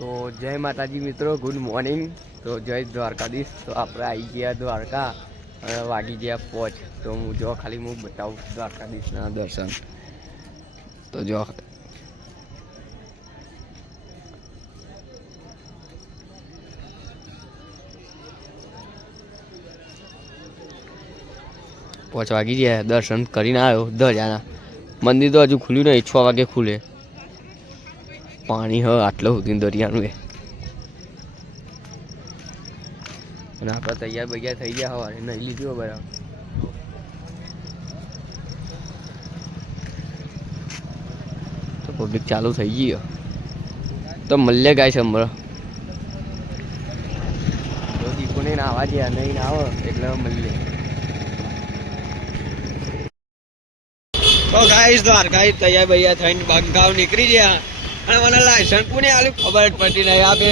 તો જય માતાજી મિત્રો, ગુડ મોર્નિંગ. તો જય દ્વારકાધીશ. તો આપણે આવી ગયા દ્વારકા અને વાગી ગયા પહોંચ. તો હું જો ખાલી હું બતાવું દ્વારકાધીશના દર્શન. તો જો પહોંચ વાગી ગયા, દર્શન કરીને આવ્યો દરિયાના. મંદિર તો હજુ ખુલ્યું નહીં, 6 વાગે ખુલે. પાણી હ આટલું સુધી દરિયાનું એ. અને આપણે તૈયાર બૈયાર થઈ ગયા સવારે નહીં લીધું બરાબર. તો પબ્લિક ચાલુ થઈ ગઈ તો મળે ગાય છે હમણાં. તો દીપોને નાવા ગયા નહીં નાવે એટલે મળીએ. તો ગાઈસ દ્વારકા તૈયાર બૈયાર થઈને બંગાવ નીકળી ગયા. અને મને લાયસન્સ કોને આલ્યું ખબર જ પડતી નહીં. આ બે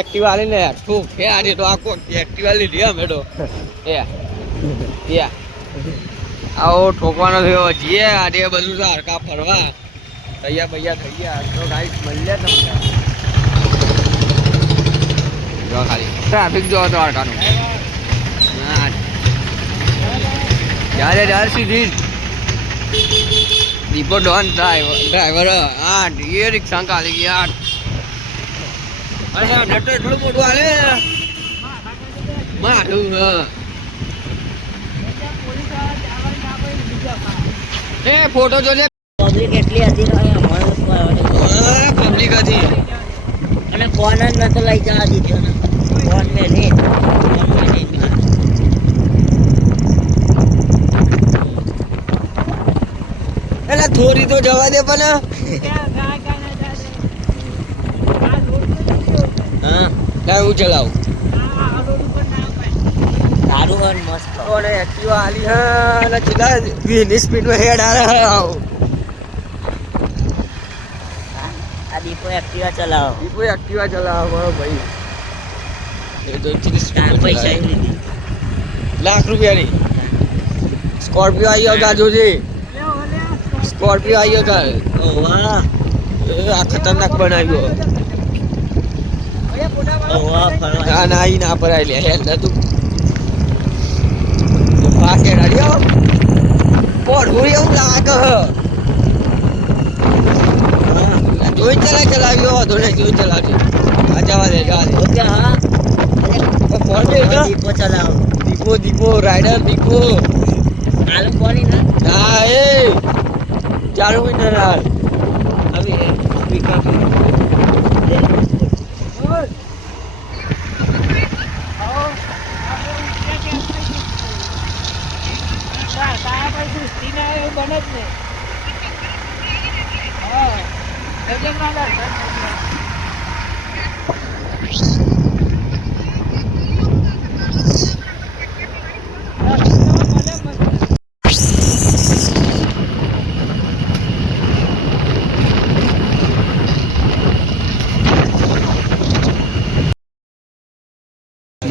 એક્ટિવા આલીને ઠૂક કે આજે તો આખો એક્ટિવા લીધી અમે તો આવો ઠોકવાનો થયો. જઈએ આજે બધું દ્વારકા ફરવા તૈયાર બૈયાર થઈ ગયા. તો ગાઈસ મળ્યા તમને જો ખાલી ટ્રાફિક જો દ્વારકાનું. જ્યારે સીધી દીપો ડોન ડ્રાઈવર 8 એ રિક્ષા કાઢી ગયા 8. અરે નટો એટલું મોટું હાલે મારું એ ફોટો જોજે. પબ્લિક એટલી હતી પબ્લિક હતી અને ફોન જ નતો લઈ જવા દીધો ને. ફોન મેં નહીં એટલે થોડી તો જવા દે પણ. હા હું ચલાવું સારું મસ્ત ઓને એક્ટિવા આલી હા સીધા 20 સ્પીડમાં હેડ આવે. આ દીપો એક્ટિવા ચલાવો. દીપો એક્ટિવા ચલાવો મારો ભાઈ. એ તો 30 સ્પીડ પૈસા લીધી લાખ રૂપિયાની સ્કોર્પિયો આવી ગયો જોજે. સ્કોર્પિયો આવી ગયો વાહ આ ખતરનાક બનાવ્યો. વાહ ફરવા ના ના પરાય લે હેલ નતું પાકે રડ્યો પોડું એવું લાગે. જોઈ ચલાવ્યો હતો ને જોઈ ચલાવજો. આ જવા દે હા ફોન દે દીપો ચલાવો. દીપો રાઈડર દીપો આલુ કોની ના ના એ 4 મિનિટ રાહ હવે સ્પીકર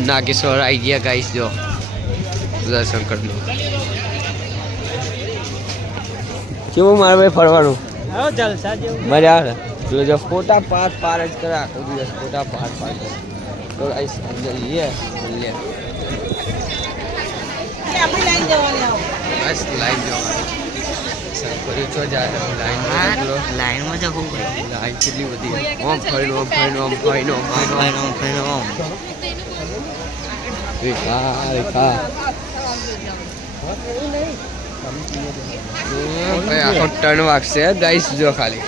નાગેશ્વર આવી ગયા ગાઈસ. જો દર્શન કરી લો. કેવું મારે ભાઈ ફરવાનું જલસા જેવું મજા આવે. જો ફોટા પાર જ કરે આખો દિવસ ફોટા પાર કરે. તો ગાઈસ અંદર જઈએ લે લાઈન જવાની આવો. બસ લાઈન જવાની સફરી છો જાય લાઈનમાં જવું પડે. લાઈન કેટલી બધી ઓમ ફરીને આખો ટર્ન વાગશે ગાઈસ. જો ખાલી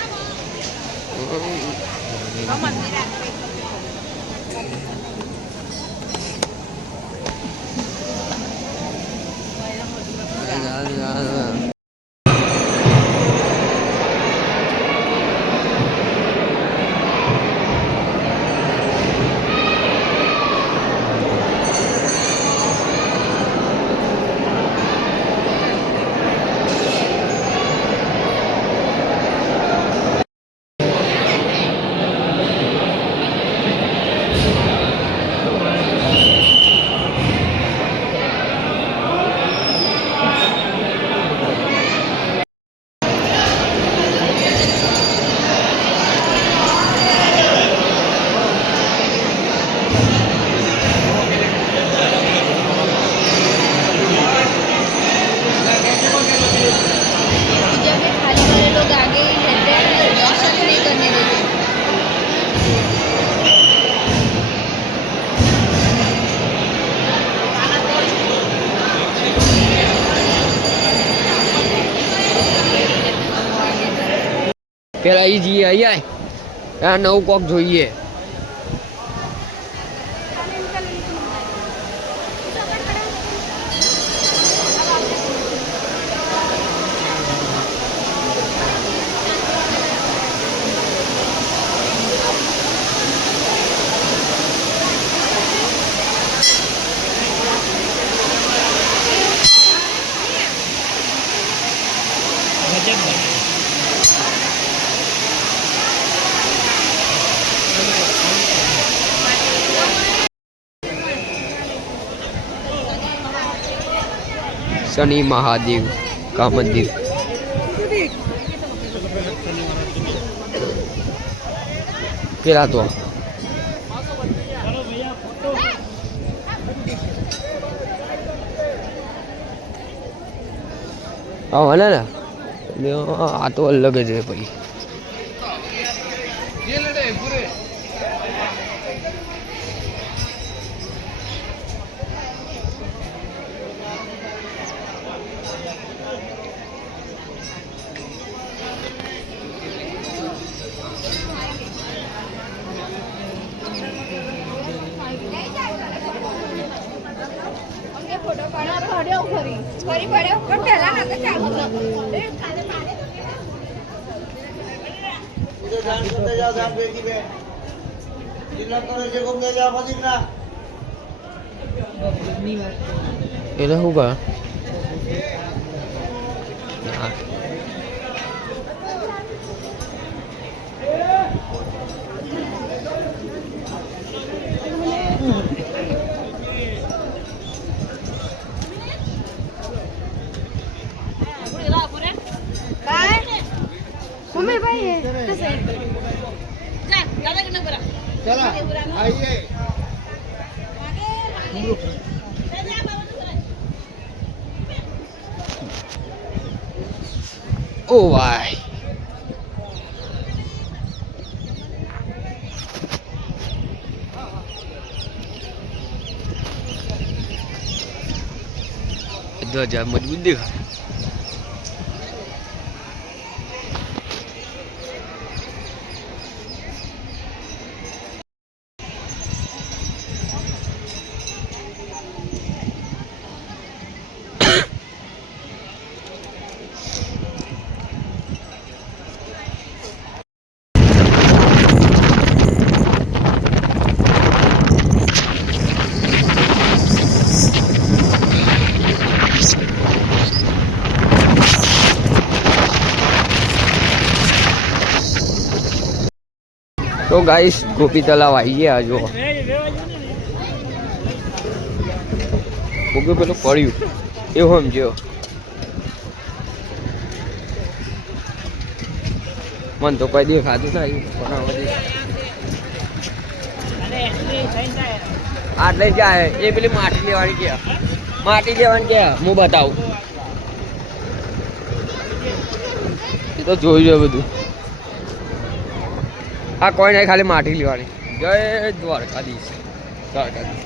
પેલા અહીં જઈએ અહીંયા આ નવું કોક જોઈએ. शनि महादेव का मंदिर. પેલા તો હા ને આ તો અલગ જ ભાઈ. એટલે શું કા ઓ ભાઈ ધ્વજા મજબૂત દેખાય. તો ગાઈસ ગોપી તલાવ આવી ગયા જો ગોપી પેલું પડ્યું એવું સમજ્યો. મને તો કોઈ દિવસ ખાધું થાય આટલે જાય એ પેલી માટી લેવાની કે માટી લેવાની કે હું બતાવું એ તો જોઈ જાય બધું. આ કોઈ નહીં ખાલી માટી લેવાની. જય દ્વારકાધીશ. દ્વારકાધીશ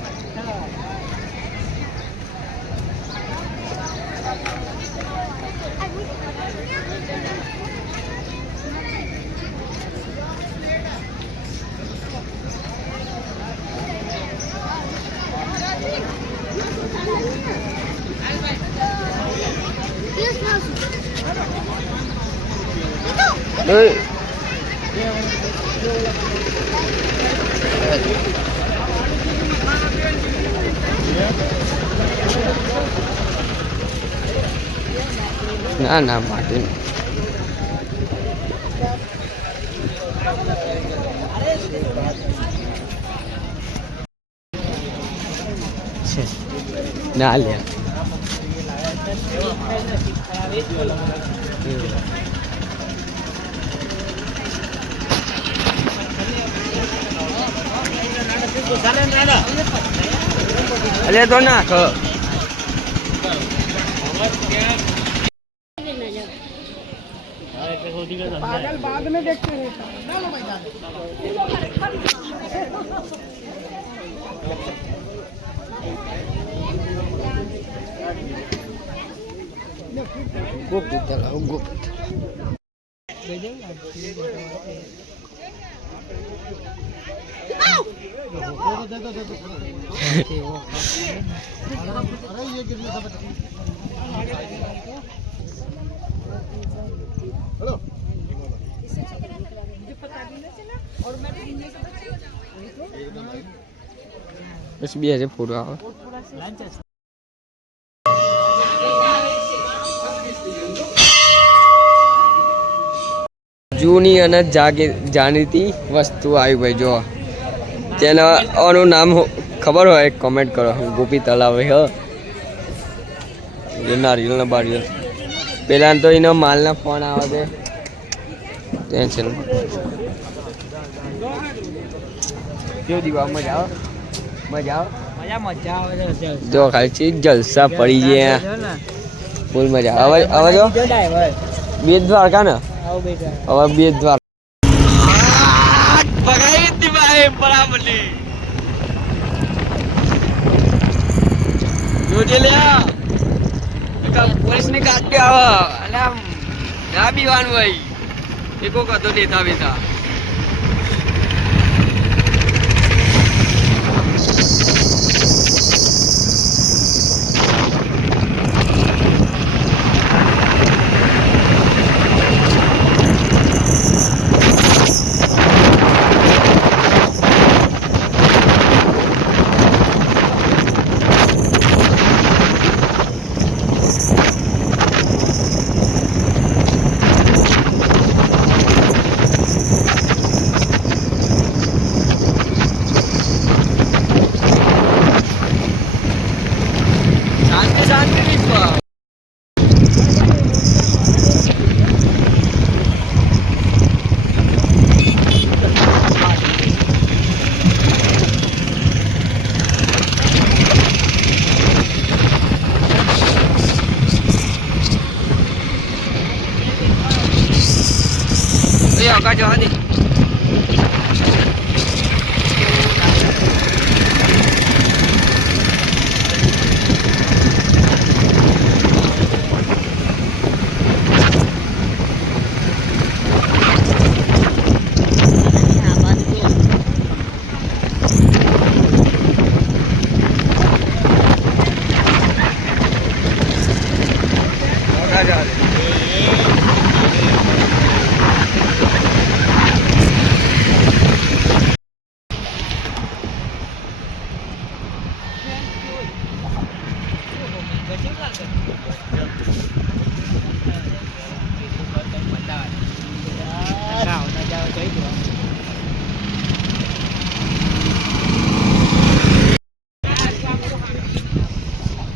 ના ના માટી ના લે અલે તો નાખ पागल बाद में देखते रहता गुप्त तलाव गुप्त બસ બે હજાર ફોટો આવે. જૂની અને જાણીતી વસ્તુ આવી ભાઈ જો તેના આનું નામ ખબર હોય કમેન્ટ કરો. ગોપી તલાવ હ નારિયેલ ના બારિયેલ પેલા તો એનો માલના ફોન આવે છે ટેન્શન કેવું દીવા મજા આવે મજા આવે જો ખાલી જલસા પડી ગયા ફૂલ મજા આવે. હવે જો બેટ દ્વારકા ને હવે બેટ દ્વારકા પોલીસ ની ગાડી આવે અને આમ ના બીવાનું ભાઈ એકો કતો લેતા બેતા જવા દે.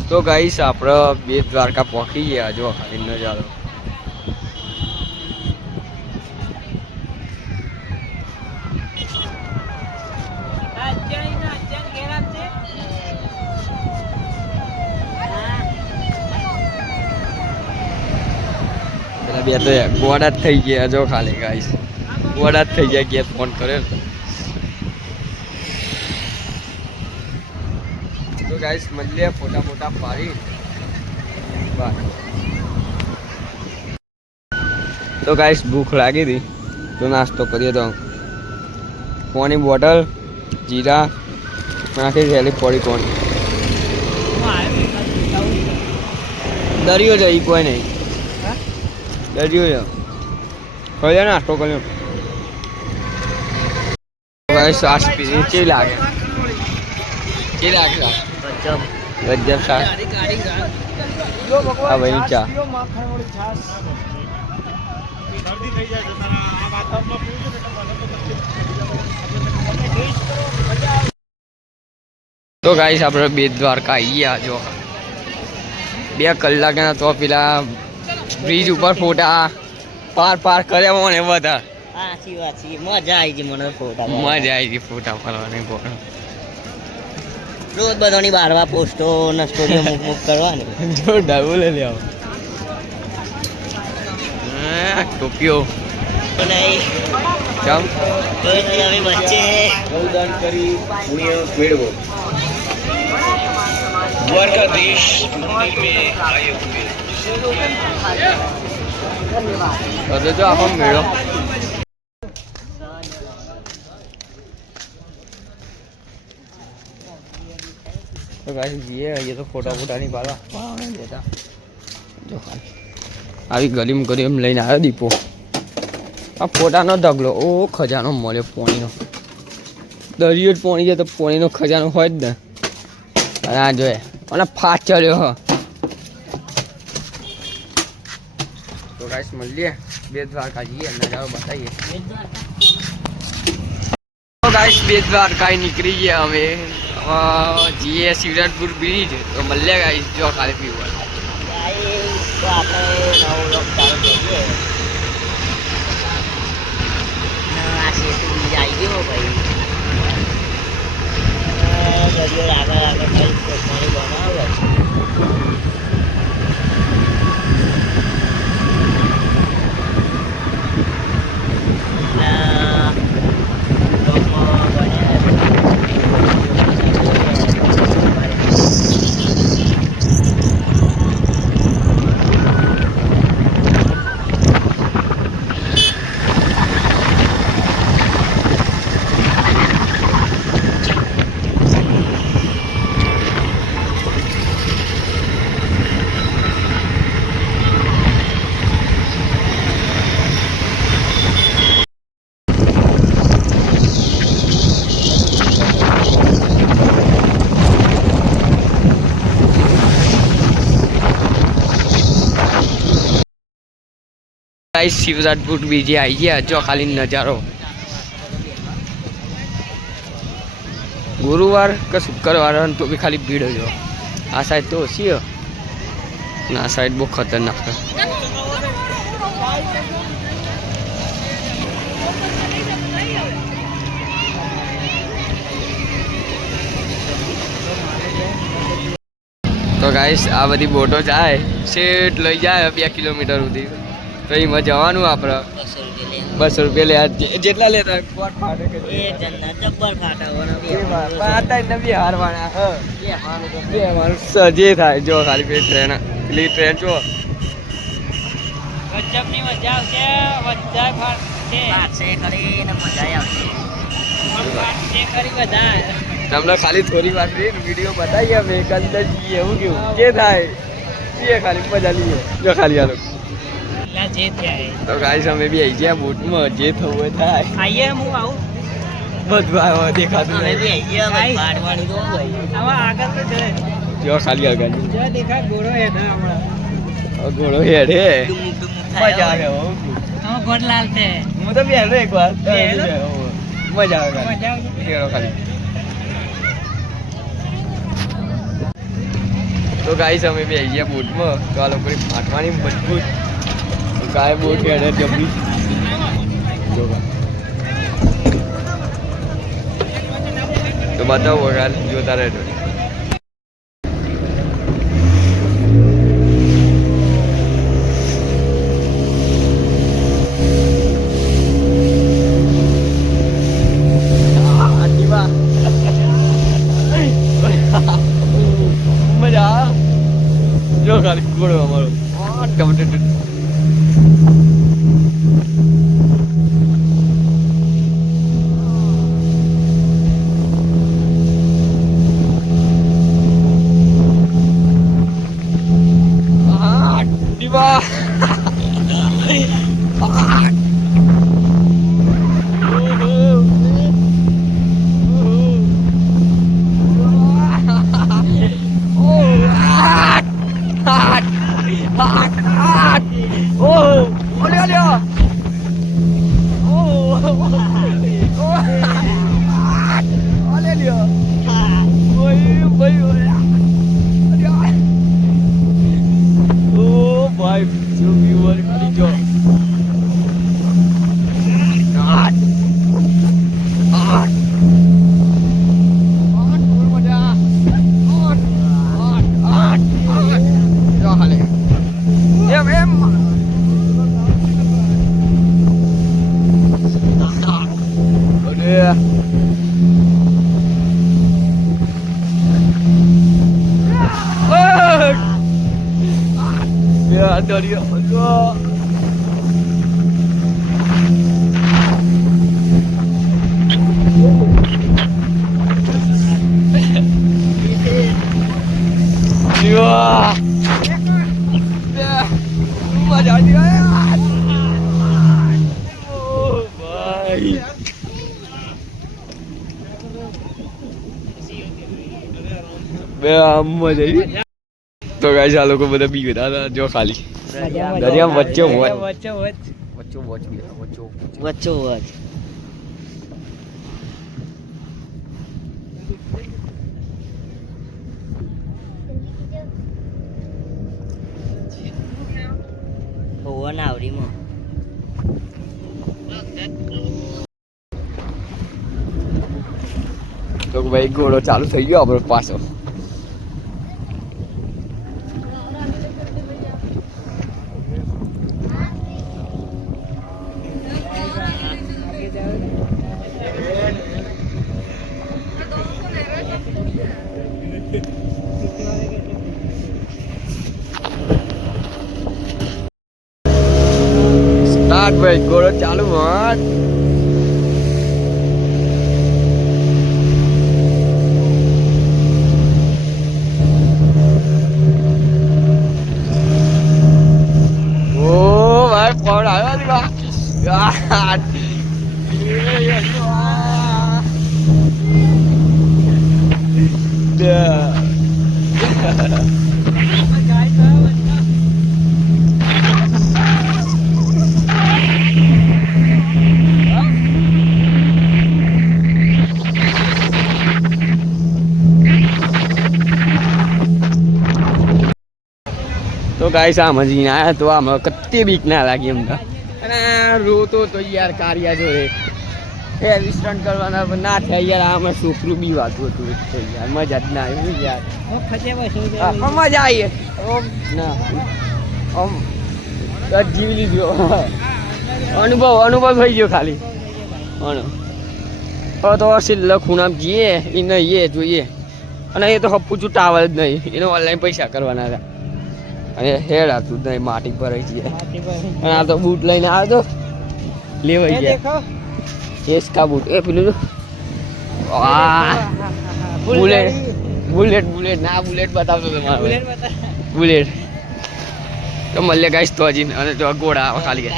તો ગાઈસ આપણે બેટ દ્વારકા પહોંચી ગયા જો ખાલી નજારો પેલા બે તો ગોડા જ થઈ ગયા જો ખાલી ગાઈસ ગોડા જ થઈ ગયા કે ફોન કર્યો તો ગાઈસ મળીએ ફોટા મોટા પાડી બાય. તો ગાઈસ ભૂખ લાગી હતી તો નાસ્તો કરીએ તો પાણી બોટલ જીરા નાખી થેલી પડી કોણ દરિયો જઈ કોઈ નહીં દરિયો જ કર્યો નાસ્તો કર્યો ગાઈસ શ્વાસ પી કેવી લાગે કેવી લાગે ગજબ સાસ હા ભાઈ ચા તો ગાઈસ આપણે બેટ દ્વારકા આવી ગયા જો 2 કલાકના તો પેલા બ્રિજ ઉપર ફોટા પાર કર્યા મને બધા સાચી વાત છે મજા આવી ગઈ મને ફોટા મજા આવી ગઈ ફોટા પાડવાની ફોટો રોજ બધાની બારવા પોસ્ટો ને સ્ટોરીઓ મુક કરવાની જો ડાબુ લઈ લે ટોપીઓ નહીં કેમ કોઈ નહીં હવે બચ્ચે ગૌદાન કરી પુણ્ય મેળવો દ્વારકાધીશ મંદિર में आए हुए તો જો આખો મેળો तो गाइस ये तो फोटा फोटा नहीं पाला देता जो આવી ગલીમ કરી એમ લઈને આવ્યો દીપો આ ફોટાનો ઢગલો ઓ ખજાનો મળ્યો પોણીનો દરિયો જ પોણી છે તો પોણીનો ખજાનો હોય જ ને અને આ જોઈએ અને ફાટ ચડ્યો હ તો ગાઈસ મળીએ બેટ દ્વારકા જઈએ નજારો બતાવીએ તો ગાઈસ બેટ દ્વારકા નીકળી ગયા અમે જીએ શિવરાજપુર બીચ તો મળ્યા ગાઈસ જો ખાલી પીવા તો આપણે નવો લોક ચાલુ કરીએ આ સેતુ બીજ આવી ગયો ભાઈ દરિયો આગળ આગળ કઈ પાણી બનાવે गाइस शिवराजपुर बीजे आई गया जो खाली नजारो गुरुवार का शुक्रवार तो भी खाली भीड़ हो आ साइड तो ओછી है ना साइड बहुत खतरनाक है तो गाइस आ बधी बोटो जाए सेट लई जाए 2 किलोमीटर સુધી तो एम जवान આપણે 200 રૂપિયા લે જેટલા લેતા કોટ ફાટે કે એ જન્નત જબ્બર ફાટાવાનો પાતા ને બી હારવાના હ બે મારું સજે થાય જો ખાલી પે ટ્રેન પેલી ટ્રેન જો ગજબની મજા આવશે વચ્ચે ફાટશે પાછે કરીને મજા આવશે ફાટશે કરી બધા તમને ખાલી થોડી વાર વિડિયો બતાવીએ અમે અંદર જઈએ એવું કેવું કે થાય એ ખાલી મજા લઈએ જો ખાલી આલો જે થાય તો ગાઈસ અમે બી આવી ગયા બોટમાં જે થવું થાય આઈએ હું આવું બધું આવે દેખાતું અમે બી નહીં આવી ગયા ભાઈ પાડવાની તો ભાઈ આવા આગળ તો છે જો ખાલી આગળ જો દેખાય ઘોડો હેડ હમણાં ઘોડો હેડે ડુમુક ડુમુક મજા આવે હો આમાં ગોડલાલ છે હું તો બેહલો એકવાર બેહલો? મજા આવે મજા આવે બેહલો ખાલી તો ગાઈસ અમે બી આવી ગયા બોટમાં તો આ લોકોની ફાટવાની મજબૂત काय बोट હેડે જબરી જોવા તો બતાવો ગાલ જોતા રહેજો મજા જો ખાલી ઘોડો અમારો ટમટમ દરિયો મજા આવી. તો ગાઈસ આ લોકો બધા બી ગયા હતા જો ખાલી દરિયા વચ્ચે હોય વચ્ચે વચ્ચ વચ્ચો વોચ ગયા વચ્ચો વચ્ચો વચ ઓવન આવડીમાં તો ભાઈ ઘોડો ચાલુ થઈ ગયો આપણો પાછો. સ્ટાર્ટ ભાઈ ઘોડો ચાલુ મત. ઓ ભાઈ કોણ આવ્યો હતી યાર. તો ગાઈસ આમાં જઈને આવ્યા તો આમાં કત્તી બીક ના લાગી અમને. અને રોતો તો યાર કારિયા જોડે હેવી સ્ટન્ટ કરવાના પણ ના થાય યાર. આમાં છોકરું બી વાતું હતું તો યાર મજા જ ના આવી યાર. પણ મજા આવી ઓમ ના આમ જીવી લીધો અનુભવ થઈ ગયો ખાલી. હવે તો છેલ્લે ખૂણામાં જઈએ એ નહીં એ જોઈએ. અને એ તો હપ્પુચું ટાવલ જ નહીં એને ઓનલાઈન પૈસા કરવાના હતા. અને હેડ હતું નહીં માટી ભરાઈ જઈએ. અને આ તો બૂટ લઈને આવ્યો તો લેવાઈ ગયા એસકા બૂટ. એ પેલું બુલેટ ના બુલેટ બતાવતો તમારો બુલેટ. તો મળે ગાઈસ તો હજી. અને તો ઘોડા આવો ખાલી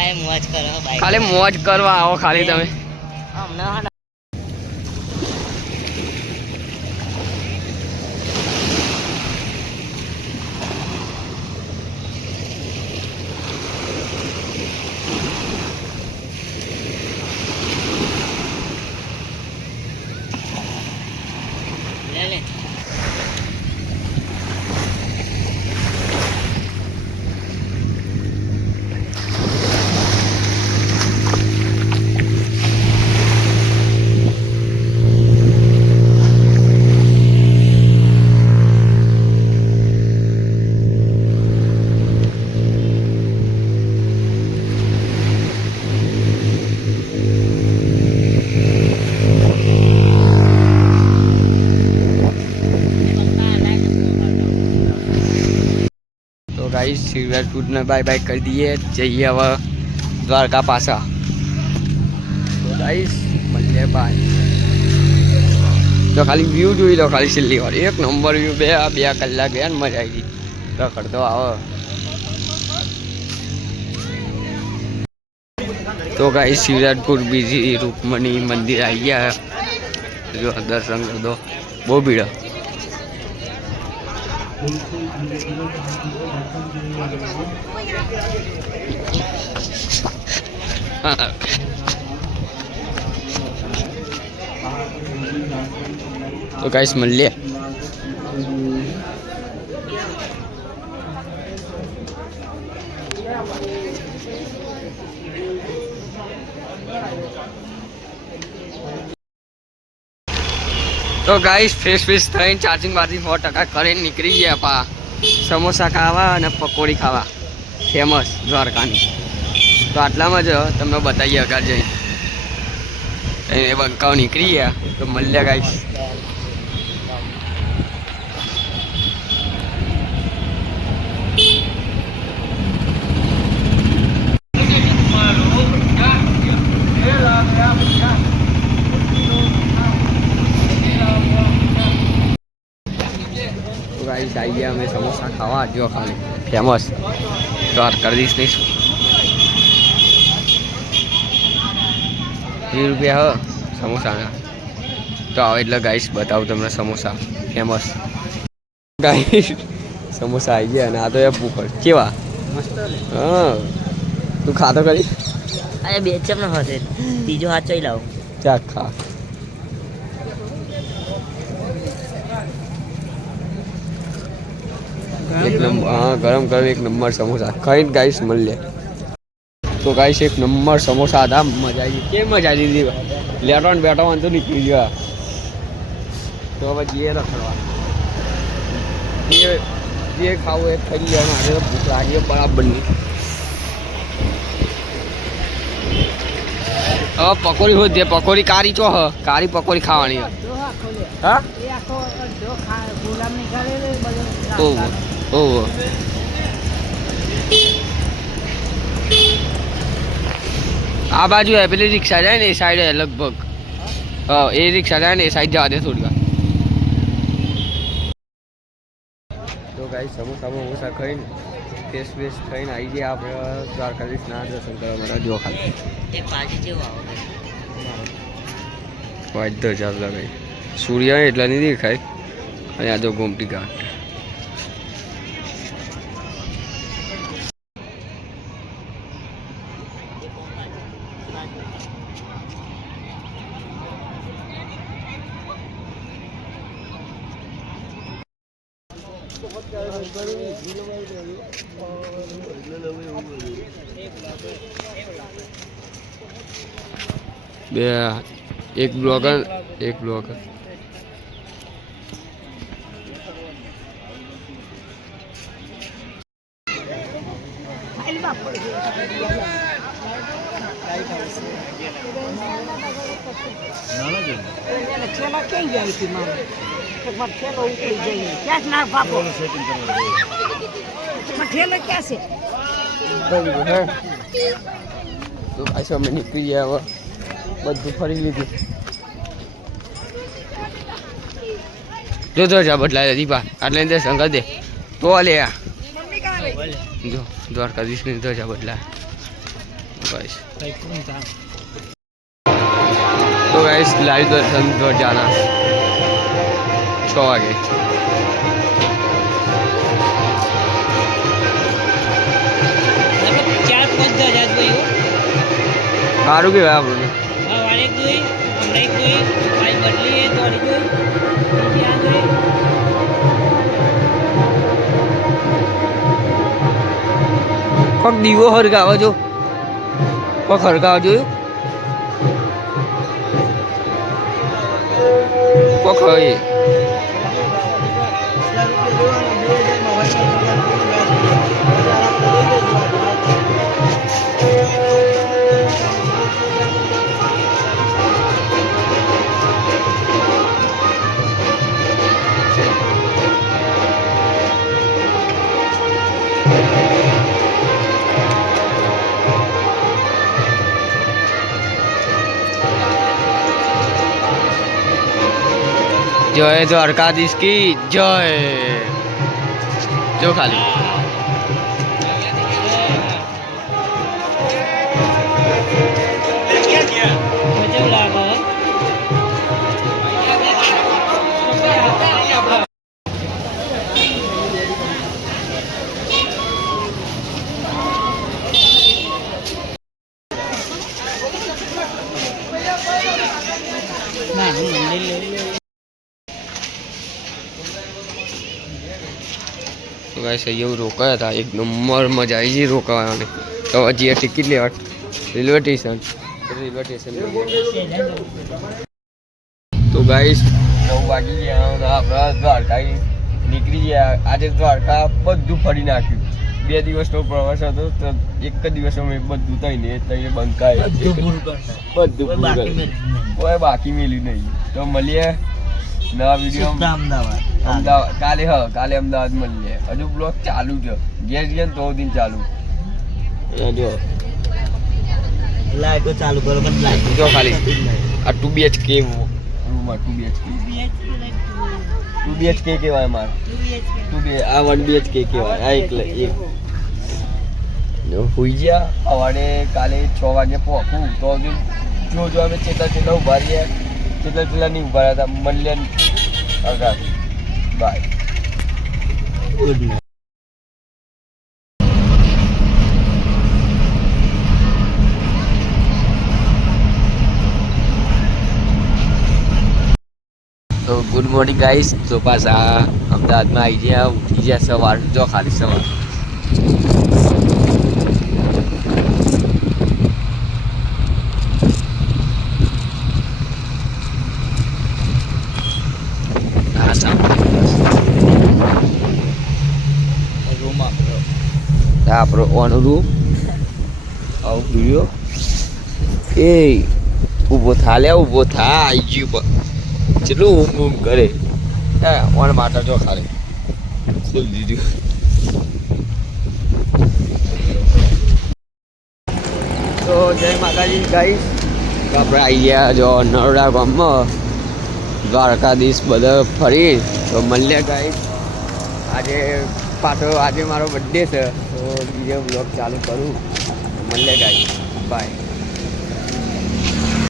ખાલી મોજ કરવા આવો ખાલી તમે. ગાઈસ શિવરાજપુરને બાય બાય કરી દઈએ. જઈએ હવે દ્વારકા પાછા. તો ગાઈસ મળીએ બાય. તો ખાલી વ્યૂ જોઈ લો ખાલી છેલ્લી વાર. એક નંબર વ્યૂ. બે કલાક ગયા ને મજા આવી ગઈ. રખડતો આવો. તો ગાઈસ શિવરાજપુર બીજી રૂકમણી મંદિર આવી ગયા. જો દર્શન કરી દો. બહુ ભીડ. તો ગાઈસ મળીએ. તો ગાઈસ ફ્રેશ થઈને ચાર્જિંગ 100% કરીને નીકળી ગયા. પા સમોસા ખાવા અને પકોડી ખાવા ફેમસ દ્વારકાની. તો આટલામાં જ તમને બતાવીએ આગળ જઈને. એ બંકાઓ નીકળી ગયા. તો મળ્યા ગાઈસ. ગાઈસ આવી ગયા અમે સમોસા ખાવા. જો ખાલી ફેમસ દ્વારકાધીશ નહીં. 20 રૂપિયા હ સમોસાના. તો આવે એટલે ગાઈસ બતાવું તમને સમોસા ફેમસ. ગાઈસ સમોસા આવી ગયા અને આ તો એ ભૂખડ કેવા મસ્ત હા તું ખાતો કરી અરે બે ચમ ન હશે ત્રીજો હાથ ચોઈ લાવો ચા ખા એક નંબર હા ગરમ ગરમ એક નંબર સમોસા ખાઈને ગાઈસ મળીએ તો ગાઈસ એક નંબર સમોસા હતા મજા આવી કેમ મજા આવી દીધી લેટો ને બેઠો વાંધો નીકળી ગયા તો હવે જઈએ રખડવા જે ખાવું એ ખાઈ લેવાનું આજે ભૂખ લાગી બરાબરની હવે પકોડી હોય જે પકોડી કારી ચો હ કારી પકોડી ખાવાની હા ઓહો ઓહો આ બાજુ હે પેલી રિક્ષા જાય ને એ સાઈડ હે લગભગ હા એ રિક્ષા જાય ને એ સાઈડ જવા દે થોડી વાર તો ગાઈ સમોસા સમોસા ખાઈને ફેસ વેસ થઈને આવી ગયા આપણે દ્વારકાધીશના દર્શન કરવા માટે જો ખાલી એ પાછી જેવું આવે વાજ તો ચાલ લગાઈ સૂર્ય એટલા નહીં દેખાય અને આ જો ગોમતી ઘાટ બે એક બ્લોગર તો ભાઈ અમે નીકળી ગયા હવે બધું ફરી લીધું જો જા બદલાય દીપા આટલે અંદર સંગત દે તો લે જો દ્વારકાધીશની ધજા બદલાય ગાઈસ તો ગાઈસ લાઈવ દર્શન ધજાના 6 વાગે સારું કહેવાય આપણને કોક દીવો હરગાવા જો કોક હરગાવા જોયું કોક હોય जय द्वारकाधीश की जय जो खाली तो वैसे ये रोकाया था एक नंबर मजा आई जी रोकाने तो हजी टिकट लेवा रेलवे स्टेशन तो गाइस 9 वागी गया अपना द्वारका निकली गया आज द्वारका बधु फरी नाख्यु 2 દિવસનો પ્રવાસ હતો તો એક જ દિવસમાં બધું થઈને એટલે બંકાય બધું કોઈ બાકી મેલ્યું નહીં તો મળીએ નવા વિડીયો અમદાવાદ કાલે અમદાવાદ મળીએ હજુ બ્લોગ ચાલુ છે ઘેર જઈએ તો દિન ચાલુ જો લાઈકો ચાલુ કરો પણ લાઈકો જો ખાલી આ 2 BHK રૂમ 2 BHK કહેવાય માર 1 BHK કહેવાય આ એક હોઈ ગયા સવારે કાલે 6 વાગે પહોંચું તો જો અમે ચેતલા ઉભા રહ્યા ચેતલા નહીં ઉભા રહ્યા મળીએ બાય ગુડ નાઇટ. તો ગુડ મોર્નિંગ ગાઈસ. તો પાછા અમદાવાદમાં આવી ગયા, ઉઠી ગયા સવાર, જો ખાલી સવાર. આપણો ઓનું રૂમ આવું પીડ્યો એ ઊભો થા, લે ઊભો થા, આવી ગયું પણ કેટલું ઊંઘ ઊંઘ કરે. ઓન માટે જો ખાલી ખોલી દીધું. તો જય માતાજી ગાઈસ. તો આપણે આવી ગયા જો નરોડા ગામમાં, દ્વારકાધીશ બધા ફરી. તો મળ્યા ગાઈસ. આજે પાછો આજે મારો બર્થડે છે, તો બીજો બ્લોગ ચાલુ કરું. મળ્યા ગાઈસ, બાય.